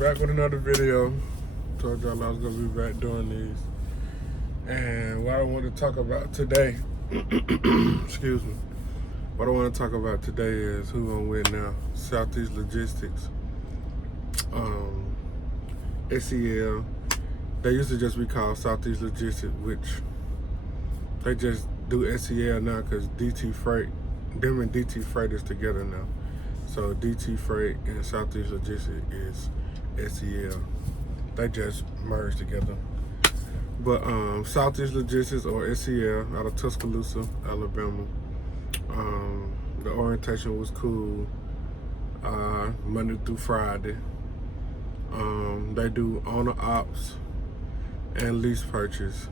Back with another video. Told y'all I was gonna be back doing these. And what I want to talk about today, excuse me. What I want to talk about today is who I'm with now. Southeast Logistics. SEL. They used to just be called Southeast Logistics, which they just do SEL now because DT Freight, them and DT Freight is together now. So DT Freight and Southeast Logistics is SEL. They just merged together. But Southeast Logistics, or SEL, out of Tuscaloosa, Alabama. The orientation was cool. Monday through Friday. They do owner ops and lease purchase,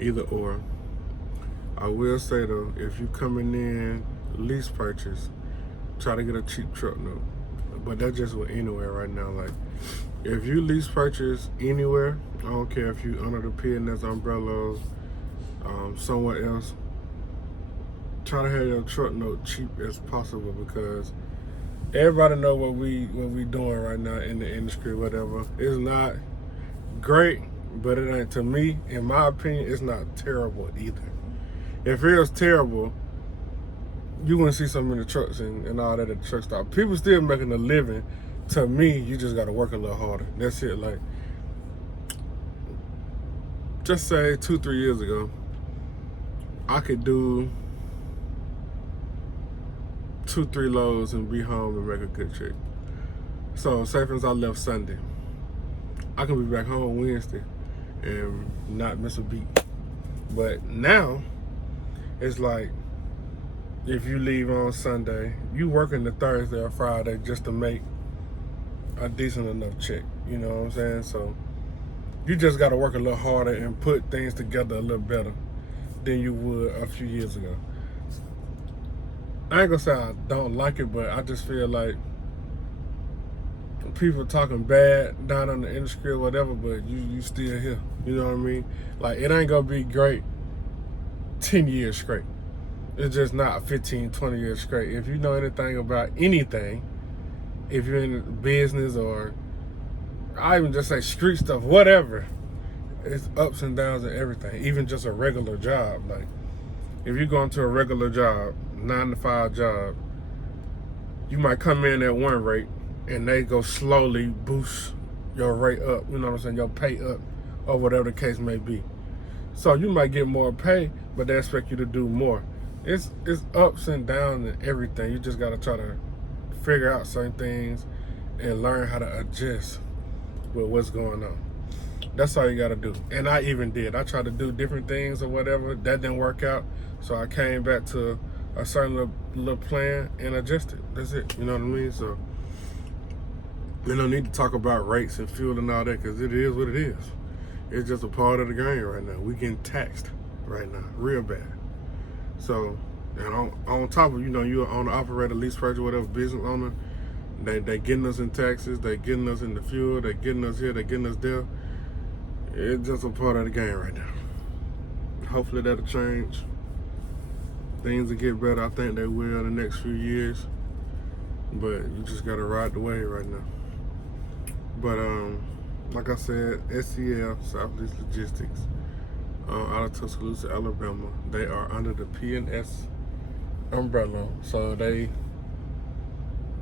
either or. I will say though, if you coming in lease purchase, try to get a cheap truck note. But that's just with anywhere right now. Like, if you lease purchase anywhere, I don't care if you under the P&S umbrella, somewhere else, try to have your truck note cheap as possible, because everybody know what we doing right now in the industry, whatever. It's not great, but it ain't, to me, in my opinion, it's not terrible either. If it was terrible, you wouldn't see so many trucks and all that at the truck stop. People still making a living. To me, you just gotta work a little harder. That's it. Like, just say 2-3 years ago, I could do 2-3 loads and be home and make a good check. So say for instance I left Sunday, I can be back home Wednesday and not miss a beat. But now it's like, if you leave on Sunday, you working the Thursday or Friday just to make a decent enough check. You know what I'm saying? So you just got to work a little harder and put things together a little better than you would a few years ago. I ain't gonna say I don't like it, but I just feel like people talking bad down in the industry or whatever, but you still here. You know what I mean? Like, it ain't gonna be great 10 years straight. It's just not 15, 20 years straight. If you know anything about anything, if you're in business, or I even just say street stuff, whatever, it's ups and downs and everything. Even just a regular job. Like, if you go into a regular job, 9-to-5 job, you might come in at one rate and they go slowly boost your rate up, you know what I'm saying, your pay up, or whatever the case may be. So you might get more pay, but they expect you to do more. It's ups and downs and everything. You just gotta try to figure out certain things and learn how to adjust with what's going on. That's all you gotta do. And I even did. I tried to do different things or whatever. That didn't work out. So I came back to a certain little plan and adjusted. That's it. You know what I mean? So we don't need to talk about rates and fuel and all that, because it is what it is. It's just a part of the game right now. We getting taxed right now, real bad. So, and on top of, you're on the operator, lease purchase, whatever, business owner, they getting us in taxes, they getting us in the fuel, they getting us here, they getting us there. It's just a part of the game right now. Hopefully that'll change. Things will get better. I think they will in the next few years. But you just gotta ride the wave right now. But like I said, SEL, Southeast Logistics, out of Tuscaloosa, Alabama. They are under the P&S umbrella. So they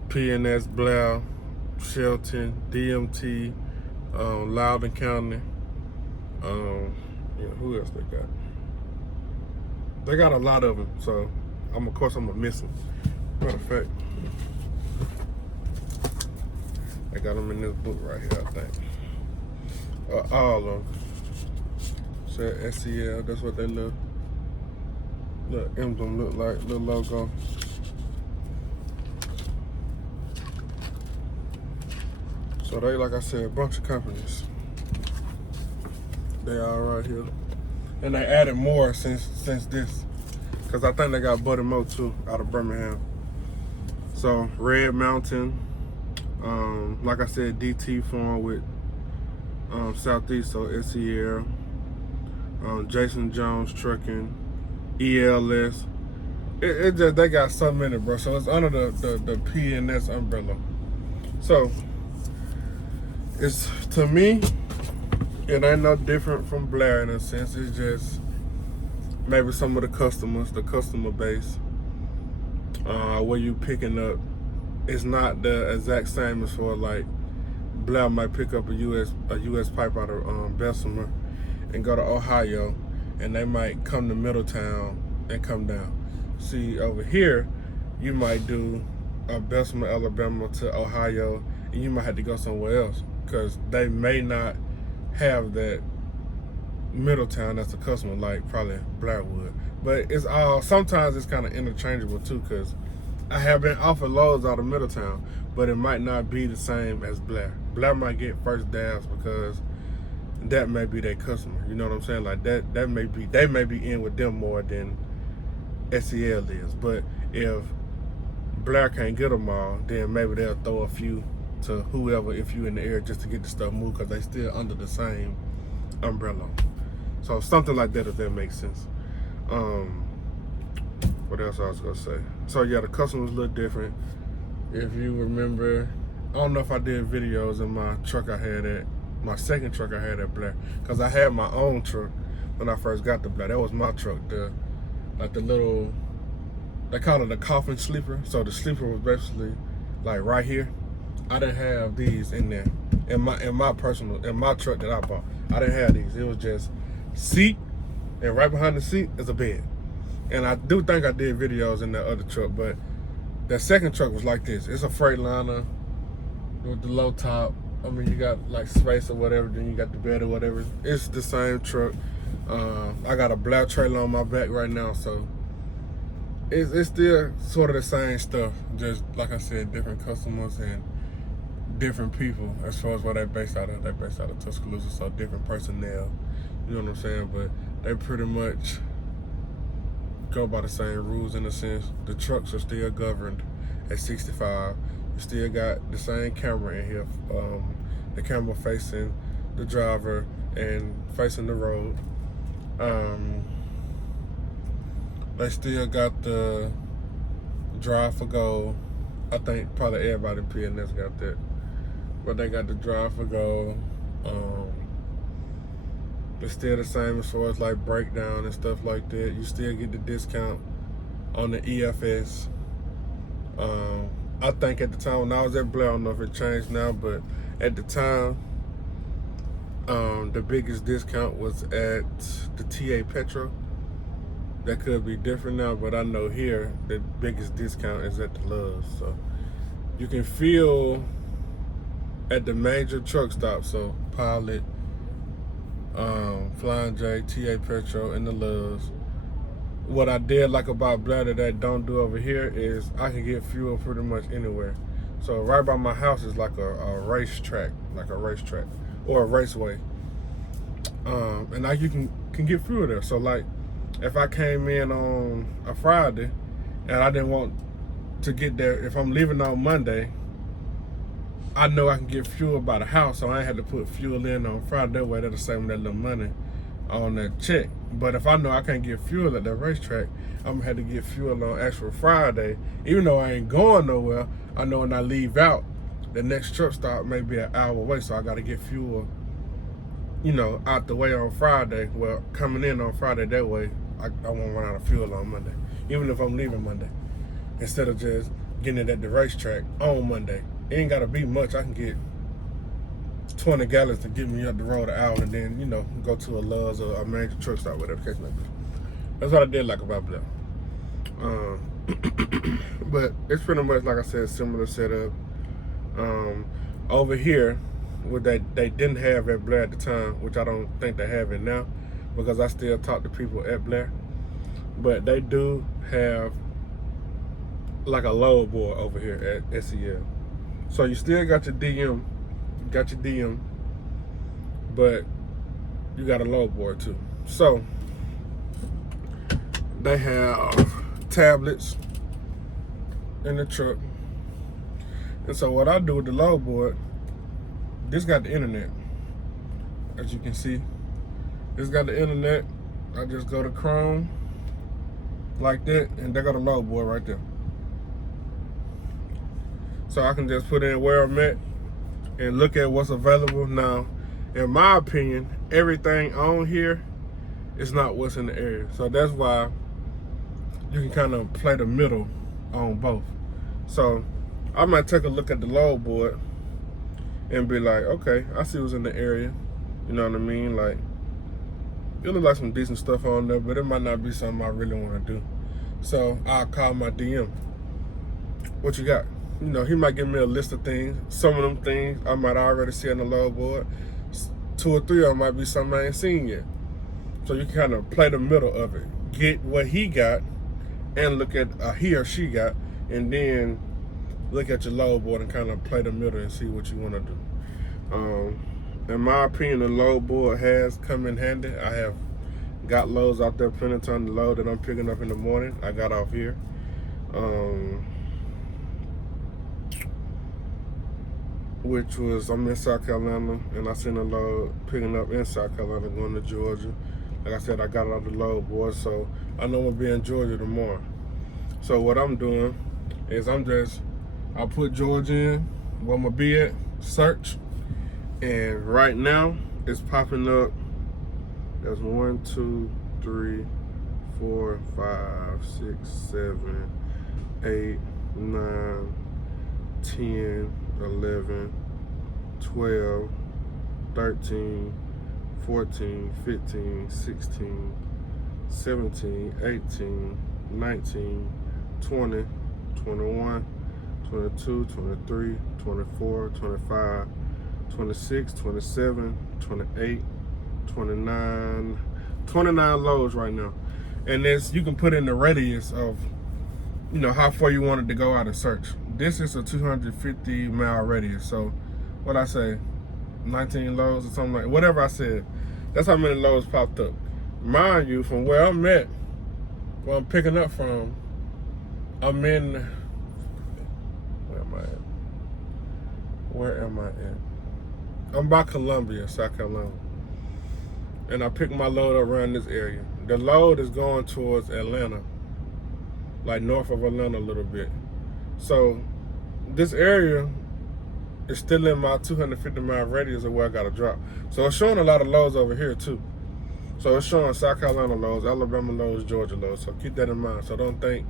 P&S, Blair, Shelton, DMT, Loudoun County. Who else they got? They got a lot of them, so of course I'm gonna miss them. Matter of fact, I got them in this book right here, I think. All of them. Said SEL, that's what they look emblem look like, little logo. So they, like I said, a bunch of companies. They are right here. And they added more since this. Because I think they got Buddy Mo too, out of Birmingham. So Red Mountain, like I said, DT formed with Southeast, so SEL. Jason Jones Trucking, ELS. It just, they got something in it, bro. So it's under the P&S umbrella. So It's, to me, it ain't no different from Blair in a sense. It's just maybe some of the customers, the customer base, where you picking up, it's not the exact same as for like Blair might pick up a US pipe out of Bessemer and go to Ohio, and they might come to Middletown and come down. See, over here, you might do a Bessemer, Alabama to Ohio, and you might have to go somewhere else because they may not have that Middletown that's a customer like probably Blair would. But it's all, sometimes it's kind of interchangeable too, because I have been offered loads out of Middletown, but it might not be the same as Blair. Blair might get first dabs because that may be their customer. You know what I'm saying? Like that may be, they may be in with them more than SEL is. But if Blair can't get them all, then maybe they'll throw a few to whoever if you in the area just to get the stuff moved because they still under the same umbrella. So something like that, if that makes sense. What else I was gonna say? So yeah, the customer's a little different. If you remember, I don't know if I did videos in my truck I had at, my second truck I had at Blair, because I had my own truck when I first got to Blair. That was my truck, like the little, they call it a coffin sleeper. So the sleeper was basically like right here. I didn't have these in there. In my truck that I bought, I didn't have these. It was just seat, and right behind the seat is a bed. And I do think I did videos in that other truck, but that second truck was like this. It's a Freightliner with the low top. I mean, you got like space or whatever, then you got the bed or whatever. It's the same truck. I got a black trailer on my back right now, so it's still sort of the same stuff. Just like I said, different customers and different people as far as where they're based out of. They're based out of Tuscaloosa, so different personnel. You know what I'm saying? But they pretty much go by the same rules in a sense. The trucks are still governed at 65. You still got the same camera in here. The camera facing the driver and facing the road. They still got the drive for gold. I think probably everybody in P&S got that. But they got the drive for gold. It's still the same as far as like breakdown and stuff like that. You still get the discount on the EFS. I think at the time when I was at Blair, I don't know if it changed now, but at the time, the biggest discount was at the TA Petro. That could be different now, but I know here the biggest discount is at the Loves. So you can feel at the major truck stops, so Pilot, Flying J, TA Petro, and the Loves. What I did like about Blair that I don't do over here is I can get fuel pretty much anywhere. So right by my house is like a racetrack, or a raceway. And now you can get fuel there. So like if I came in on a Friday and I didn't want to get there, if I'm leaving on Monday, I know I can get fuel by the house, so I ain't had to put fuel in on Friday. That way that'll save me that little money on that check. But if I know I can't get fuel at that racetrack, I'm gonna have to get fuel on actual Friday. Even though I ain't going nowhere, I know when I leave out, the next truck stop may be an hour away, so I gotta get fuel, you know, out the way on Friday. Well, coming in on Friday, that way I won't run out of fuel on Monday, even if I'm leaving Monday. Instead of just getting it at the racetrack on Monday. It ain't gotta be much. I can get 20 gallons to get me up the road an hour and then, you know, go to a Love's or a major truck stop, whatever the case may be. That's what I did like about Blair. But it's pretty much, like I said, similar setup. Over here, what they didn't have at Blair at the time, which I don't think they have it now, because I still talk to people at Blair. But they do have like a load board over here at SEL. So you still got your DM, but you got a load board too. So they have tablets in the truck. And so what I do with the load board, this got the internet. As you can see, this got the internet. I just go to Chrome like that, and they got a load board right there. So I can just put in where I'm at, and look at what's available. Now, in my opinion, everything on here is not what's in the area. So that's why you can kind of play the middle on both. So I might take a look at the load board and be like, okay, I see what's in the area. You know what I mean? Like, it looks like some decent stuff on there, but it might not be something I really want to do. So I'll call my DM. What you got? You know, he might give me a list of things. Some of them things I might already see on the load board. 2 or 3 of them might be something I ain't seen yet. So you can kind of play the middle of it. Get what he got and look at he or she got, and then look at your load board and kind of play the middle and see what you want to do. In my opinion, the load board has come in handy. I have got loads out there plenty of time. The load that I'm picking up in the morning, I got off here. Which was, I'm in South Carolina, and I seen a load picking up in South Carolina going to Georgia. Like I said, I got it off the load board, so I know we'll be in Georgia tomorrow. So what I'm doing is I put Georgia in, where I'm gonna be at, search, and right now it's popping up. There's 1, 2, 3, 4, 5, 6, 7, 8, 9, 10, 11, 12, 13, 14, 15, 16, 17, 18, 19, 20, 21, 22, 23, 24, 25, 26, 27, 28, 29, 29 loads right now. And this, you can put in the radius of, you know, how far you wanted to go out and search. This is a 250-mile radius. So what I say, 19 loads or something like, whatever I said, that's how many loads popped up. Mind you, from where I'm at, where I'm picking up from, I'm in, where am I at? I'm by Columbia, South Carolina. And I picked my load up around this area. The load is going towards Atlanta, like north of Atlanta a little bit. So this area is still in my 250-mile radius of where I got to drop. So it's showing a lot of loads over here too. So it's showing South Carolina loads, Alabama loads, Georgia loads. So keep that in mind. So don't think,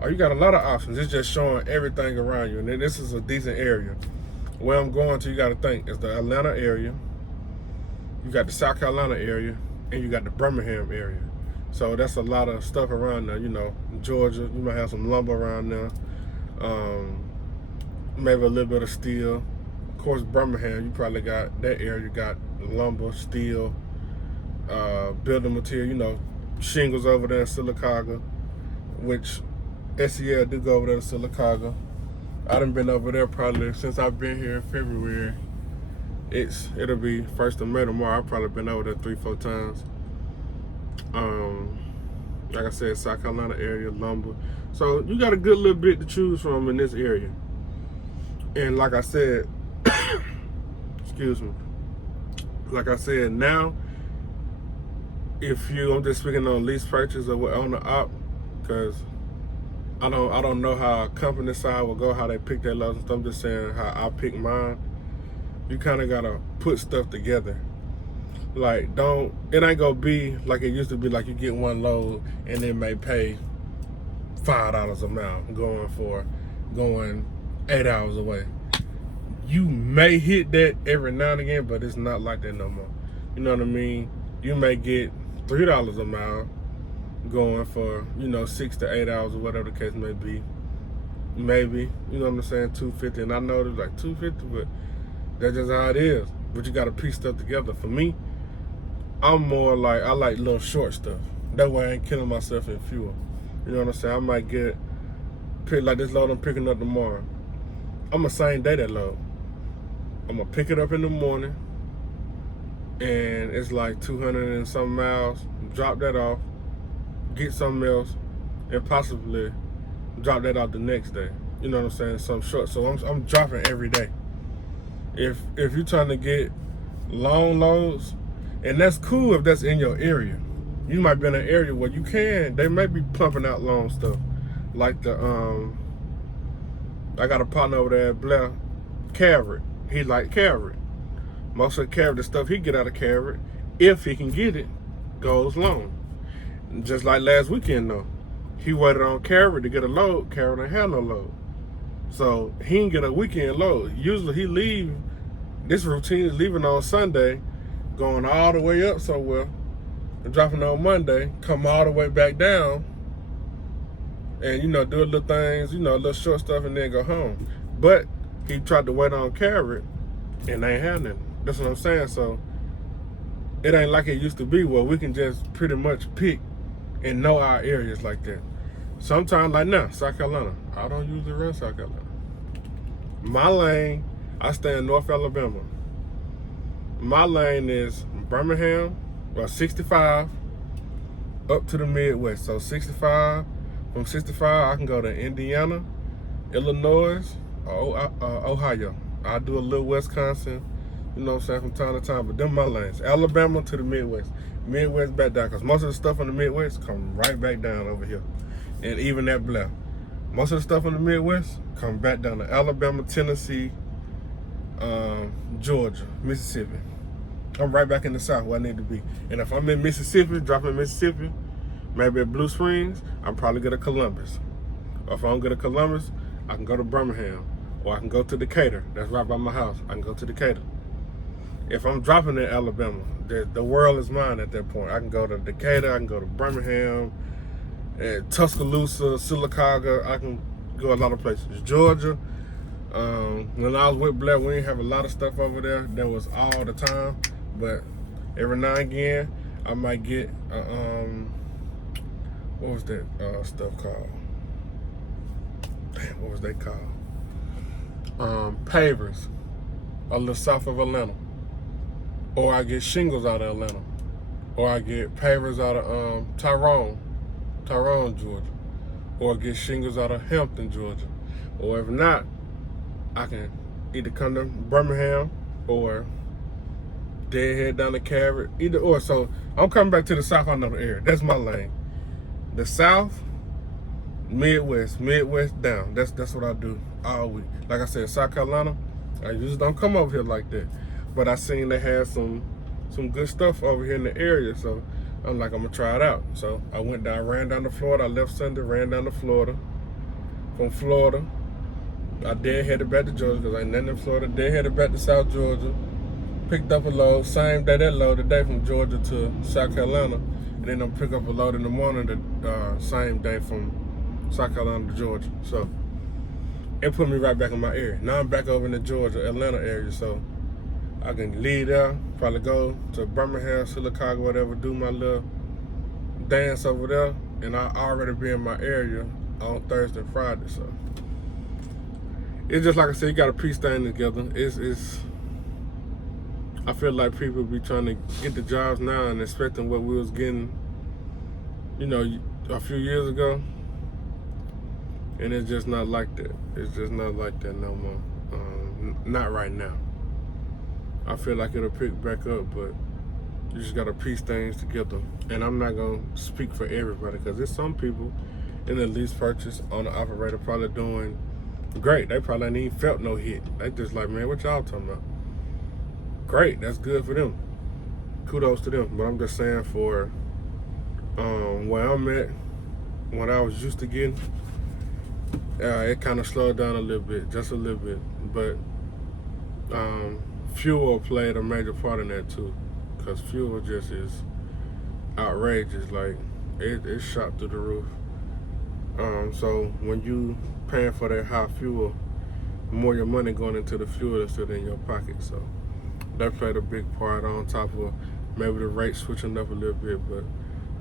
oh, you got a lot of options. It's just showing everything around you. And then this is a decent area. Where I'm going to, you got to think, is the Atlanta area. You got the South Carolina area, and you got the Birmingham area. So that's a lot of stuff around there. You know, Georgia, you might have some lumber around there. Maybe a little bit of steel. Of course, Birmingham, you probably got that area. You got lumber, steel, building material. You know, shingles over there in Sylacauga, which SEL do go over there to Sylacauga. I done been over there probably since I've been here in February. It'll be 1st of May tomorrow. I've probably been over there 3-4 times. Like I said, South Carolina area, lumber. So you got a good little bit to choose from in this area. And like I said, excuse me. Like I said, now, I'm just speaking on lease purchase or on the op, because I don't know how a company side will go, how they pick their loads and stuff. I'm just saying how I pick mine. You kind of gotta put stuff together. Like, it ain't gonna be like it used to be, like you get one load and then may pay $5 a mile going 8 hours away. You may hit that every now and again, but it's not like that no more. You know what I mean? You may get $3 a mile going for, 6 to 8 hours or whatever the case may be. Maybe, you know what I'm saying, $250. And I know there's like $250, but that's just how it is. But you gotta piece stuff together. For me, I'm more like, I like little short stuff. That way I ain't killing myself in fuel. You know what I'm saying? I might pick like this load I'm picking up tomorrow. I'm the same day that load. I'm gonna pick it up in the morning, and it's like 200 and some miles. Drop that off, get something else, and possibly drop that out the next day. You know what I'm saying? Some short. So I'm dropping every day. If you're trying to get long loads, and that's cool if that's in your area. You might be in an area where they may be pumping out long stuff. Like I got a partner over there at Blair, Calvert. he like carrot. Most of the carrot, the stuff he get out of carrot, if he can get it, goes long. Just like last weekend though, he waited on carrot to get a load. Carrot ain't had no load, so he didn't get a weekend load. Usually he leave. This routine is leaving on Sunday, going all the way up somewhere, and dropping on Monday, come all the way back down, and do a little things, a little short stuff, and then go home. But he tried to wait on carrot, and they ain't had nothing. That's what I'm saying. So it ain't like it used to be where we can just pretty much pick and know our areas like that. Sometimes, like now, South Carolina, I don't usually run South Carolina. My lane, I stay in North Alabama. My lane is Birmingham, 65, up to the Midwest. So 65, from 65, I can go to Indiana, Illinois, or Ohio. I do a little Wisconsin, from time to time, but them my lanes. Alabama to the Midwest. Midwest back down, because most of the stuff in the Midwest come right back down over here. And even that Blair. Most of the stuff in the Midwest come back down to Alabama, Tennessee, Georgia, Mississippi. I'm right back in the South where I need to be. And if I'm in Mississippi, dropping in Mississippi, maybe at Blue Springs, I'm probably go to Columbus. Or if I don't go to Columbus, I can go to Birmingham. Or I can go to Decatur. That's right by my house. I can go to Decatur. If I'm dropping in Alabama, the world is mine at that point. I can go to Decatur, I can go to Birmingham, Tuscaloosa, Sylacauga. I can go a lot of places. Georgia. When I was with Blair, we didn't have a lot of stuff over there. That was all the time. But every now and again, I might get, what was that stuff called? Damn, what was they called? Pavers, a little south of Atlanta. Or I get shingles out of Atlanta. Or I get pavers out of Tyrone, Georgia. Or I get shingles out of Hampton, Georgia. Or if not, I can either come to Birmingham or deadhead down to Carrot. Either or. So I'm coming back to the South. I know the area. That's my lane. The South, Midwest down. That's what I do all week. Like I said, South Carolina, I usually don't come over here like that. But I seen they had some good stuff over here in the area, so I'm like, I'm gonna try it out. So I ran down to Florida. I left Sunday, ran down to Florida. From Florida, I headed back to Georgia because I ain't nothing in Florida. Headed back to South Georgia, picked up a load, same day that load today from Georgia to South Carolina, and then I'm pick up a load in the morning the same day from South Carolina to Georgia. So it put me right back in my area. Now I'm back over in the Georgia, Atlanta area, so I can leave there, probably go to Birmingham, Sylacauga, whatever, do my little dance over there, and I already be in my area on Thursday and Friday. So it's just like I said, you got to piece things together. It's I feel like people be trying to get the jobs now and expecting what we was getting, a few years ago, and it's just not like that. It's just not like that no more. Not right now. I feel like it'll pick back up, but you just gotta piece things together. And I'm not gonna speak for everybody, because there's some people in the lease purchase on the operator probably doing great. They probably ain't even felt no hit. They just like, man, what y'all talking about? Great, that's good for them. Kudos to them. But I'm just saying, for where I'm at, what I was used to getting, it kind of slowed down a little bit, just a little bit. But fuel played a major part in that too, because fuel just is outrageous. Like it shot through the roof. So when you paying for that high fuel, more your money going into the fuel instead in your pocket. So that played a big part, on top of maybe the rate switching up a little bit. But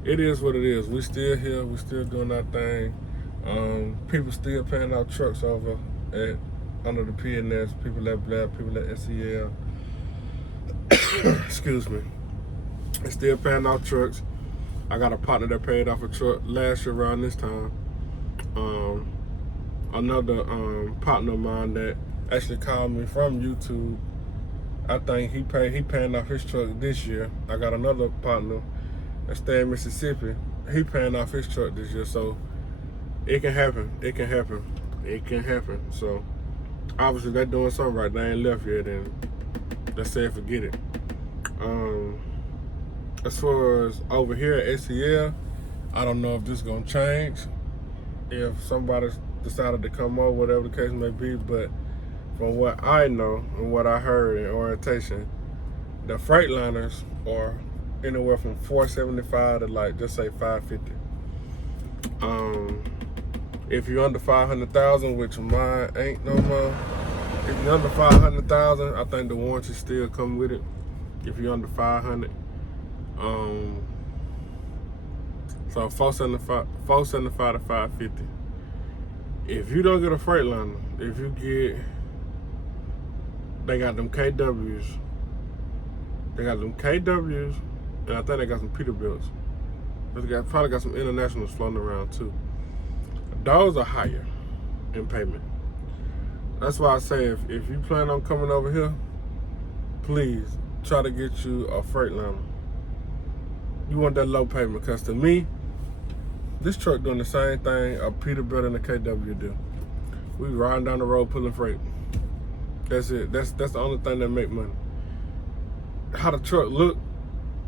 it is what it is. We still here. We still doing our thing. People still paying our trucks over under the P&S. People at Blair, people at SEL. Excuse me. And still paying our trucks. I got a partner that paid off a truck last year around this time. Another partner of mine that actually called me from YouTube, I think he paying off his truck this year. I got another partner that stay in Mississippi. He paying off his truck this year. So it can happen. It can happen. It can happen. So obviously they're doing something right. They ain't left yet, and let's say forget it. As far as over here at SEL, I don't know if this is gonna change. If somebody decided to come over, whatever the case may be, but from what I know and what I heard in orientation, the Freightliners are anywhere from $475 to like just say $550. If you're under 500,000, which mine ain't no more. If you're under 500,000, I think the warranty still come with it. If you're under 500, so 475 to 550. If you don't get a Freightliner, if you get, they got them KWs. They got them KWs, and I think they got some Peterbilts. They probably got some internationals floating around too. Those are higher in payment. That's why I say if you plan on coming over here, please try to get you a Freightliner. You want that low payment, because to me, this truck doing the same thing a Peterbilt and a KW do. We riding down the road pulling freight. That's it. That's the only thing that make money. How the truck look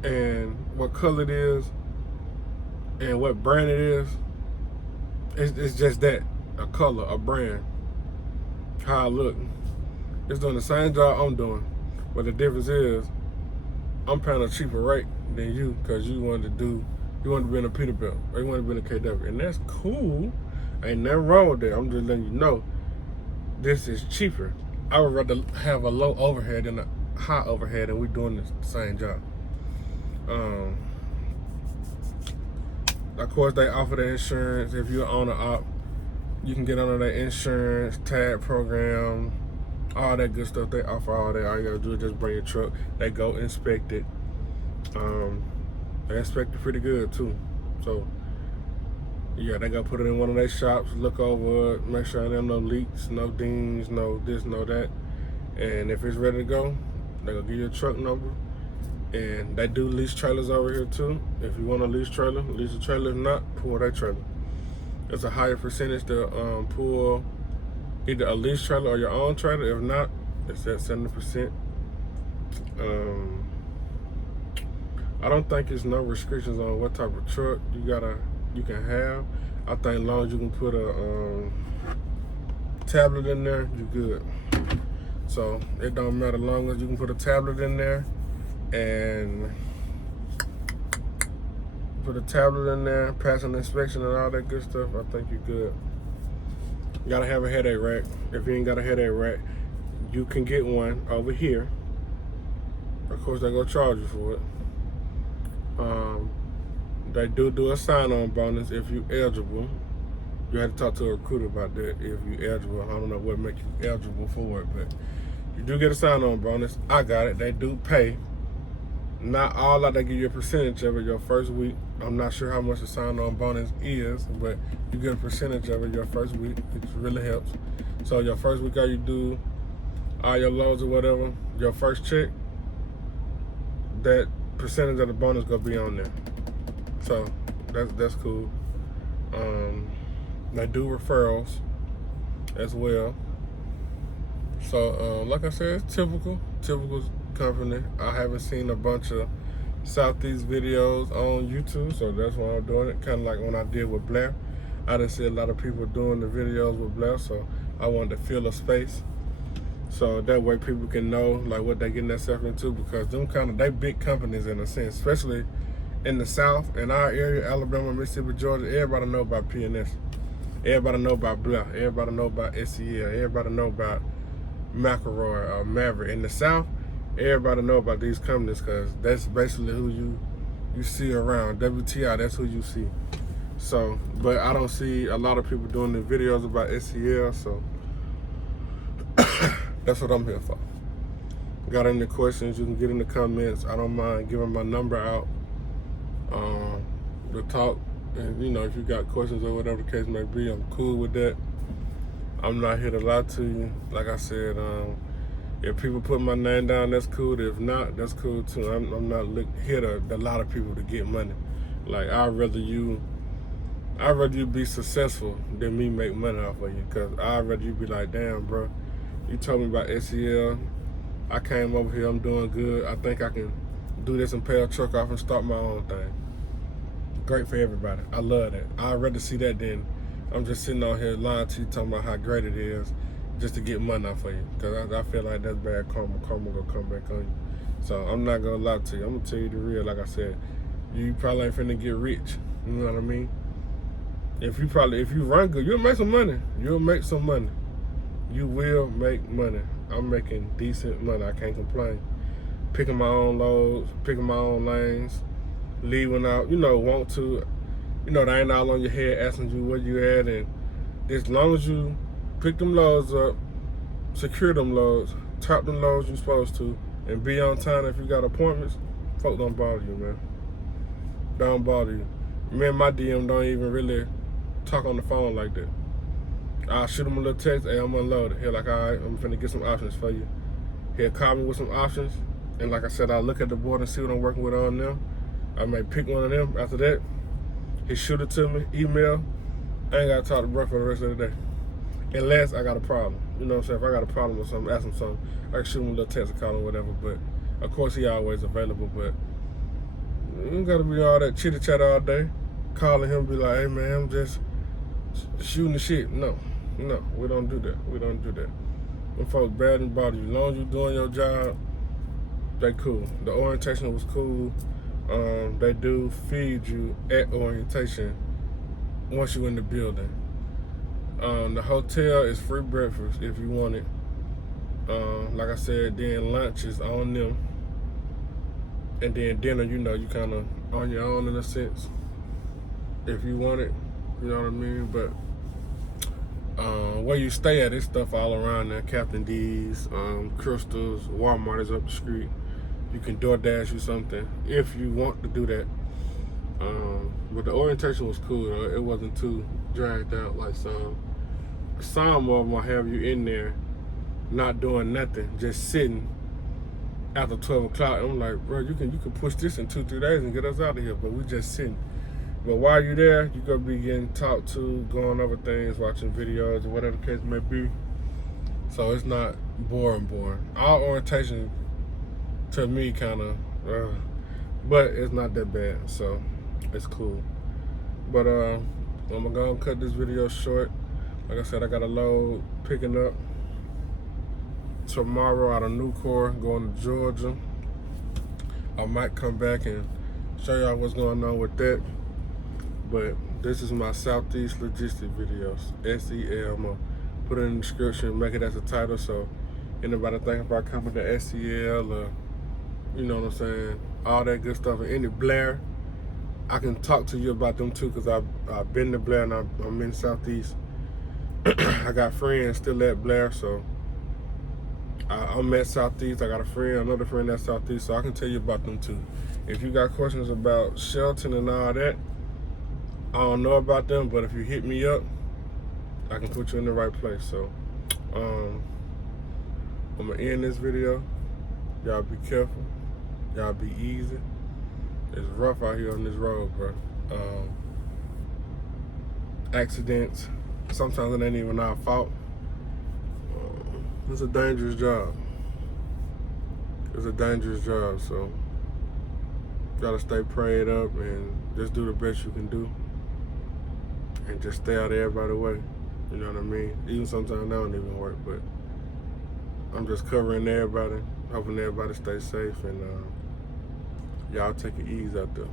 and what color it is and what brand it is, it's just that, a color, a brand, how I look. It's doing the same job I'm doing, but the difference is I'm paying a cheaper rate than you, because you wanted to be in a Peterbilt or you want to be in a KW, and that's cool. Ain't nothing wrong with that. I'm just letting you know this is cheaper. I would rather have a low overhead than a high overhead, and we doing the same job. Of course, they offer the insurance. If you're on an op, you can get under their insurance, tag program, all that good stuff. They offer all that. All you gotta do is just bring your truck. They go inspect it. They inspect it pretty good too. So yeah, they gotta put it in one of their shops, look over it, make sure there are no leaks, no dings, no this, no that. And if it's ready to go, they gonna give you a truck number. And they do lease trailers over here too. If you want a lease trailer, lease a trailer. If not, pull that trailer. It's a higher percentage to pull either a lease trailer or your own trailer. If not, it's at 70%. I don't think there's no restrictions on what type of truck you can have. I think as long as you can put a tablet in there, you're good. So it don't matter, as long as you can put a tablet in there and pass an inspection and all that good stuff, I think you're good. You gotta have a headache rack. If you ain't got a headache rack, you can get one over here. Of course, they're gonna charge you for it. They do a sign-on bonus if you're eligible. You have to talk to a recruiter about that if you're eligible. I don't know what makes you eligible for it, but you do get a sign-on bonus. I got it. They do pay. Not all that, they give you a percentage of it your first week. I'm not sure how much the sign-on bonus is, but you get a percentage of it your first week. It really helps. So your first week, all you do, all your loads or whatever, your first check, that percentage of the bonus gonna be on there. So that's cool. They do referrals as well. So like I said, it's typical company. I haven't seen a bunch of Southeast videos on YouTube, so that's why I'm doing it. Kind of like when I did with Blair. I didn't see a lot of people doing the videos with Blair, so I wanted to fill a space. So that way people can know like what they're getting themselves into, because they big companies in a sense, especially in the South, in our area, Alabama, Mississippi, Georgia. Everybody know about P&S. Everybody know about Blair. Everybody know about SEL. Everybody know about McElroy or Maverick. In the South, everybody know about these companies, because that's basically who you see around. WTI, that's who you see. So, but I don't see a lot of people doing the videos about SEL, so that's what I'm here for. Got any questions, you can get in the comments. I don't mind giving my number out to talk. And if you got questions or whatever the case may be, I'm cool with that. I'm not here to lie to you. Like I said, if people put my name down, that's cool. If not, that's cool too. I'm not here to a lot of people to get money. Like, I'd rather you be successful than me make money off of you. Because I'd rather you be like, damn, bro, You told me about SEL. I came over here. I'm doing good. I think I can do this and pay a truck off and start my own thing. Great for everybody. I love that. I'd rather see that than I'm just sitting on here lying to you, talking about how great it is just to get money out for you. Because I feel like that's bad karma. Karma gonna come back on you. So I'm not gonna lie to you. I'm gonna tell you the real. Like I said, you probably ain't finna get rich. You know what I mean? If you run good, you'll make some money. You'll make some money. You will make money. I'm making decent money. I can't complain. Picking my own loads, picking my own lanes, leaving out, want to, they ain't all on your head asking you where you at. And as long as you pick them loads up, secure them loads, top them loads you're supposed to, and be on time if you got appointments, folks don't bother you, man. Don't bother you. Me and my DM don't even really talk on the phone like that. I'll shoot him a little text, hey, I'm unloaded. He'll like, all right, I'm finna get some options for you. He'll call me with some options, and like I said, I'll look at the board and see what I'm working with on them. I may pick one of them. After that, he shoot it to me, email. I ain't gotta talk to bro for the rest of the day. Unless I got a problem. You know what I'm saying? If I got a problem with something, ask him something, I can shoot him a little text or call him, whatever. But of course, he always available. But you gotta be all that chitter chatter all day. Calling him, be like, hey man, I'm just shooting the shit. No, we don't do that. We don't do that. Them folks bad and bother you. As long as you doing your job, they cool. The orientation was cool. They do feed you at orientation once you're in the building. The hotel is free breakfast if you want it. Like I said, then lunch is on them. And then dinner, you kind of on your own in a sense. If you want it, you know what I mean? But where you stay at, it's stuff all around there. Captain D's, Crystal's, Walmart is up the street. You can DoorDash you something if you want to do that. But the orientation was cool, though. It wasn't too dragged out like some. Some of them will have you in there not doing nothing, just sitting after 12 o'clock. I'm like, bro, you can push this in 2-3 days and get us out of here, but we just sitting. But while you're there, you're going to be getting talked to, going over things, watching videos, or whatever the case may be. So it's not boring. All orientation, to me, kind of, but it's not that bad, so it's cool. But I'm going to go and cut this video short. Like I said, I got a load picking up tomorrow out of Newcore, going to Georgia. I might come back and show y'all what's going on with that. But this is my Southeast Logistics videos, SEL. I'm going to put it in the description, make it as a title, so anybody think about coming to SEL or, you know what I'm saying, all that good stuff. And any Blair, I can talk to you about them too, because I've been to Blair and I'm in Southeast. I got friends still at Blair, so I'm at Southeast. I got another friend at Southeast, so I can tell you about them too. If you got questions about Shelton and all that, I don't know about them, but if you hit me up, I can put you in the right place. So I'm gonna end this video. Y'all be careful. Y'all be easy. It's rough out here on this road, bro. Accidents. Sometimes it ain't even our fault. It's a dangerous job. It's a dangerous job, so gotta stay prayed up and just do the best you can do. And just stay out of everybody's way. You know what I mean? Even sometimes that don't even work, but I'm just covering everybody, hoping everybody stays safe, and y'all take it easy out there.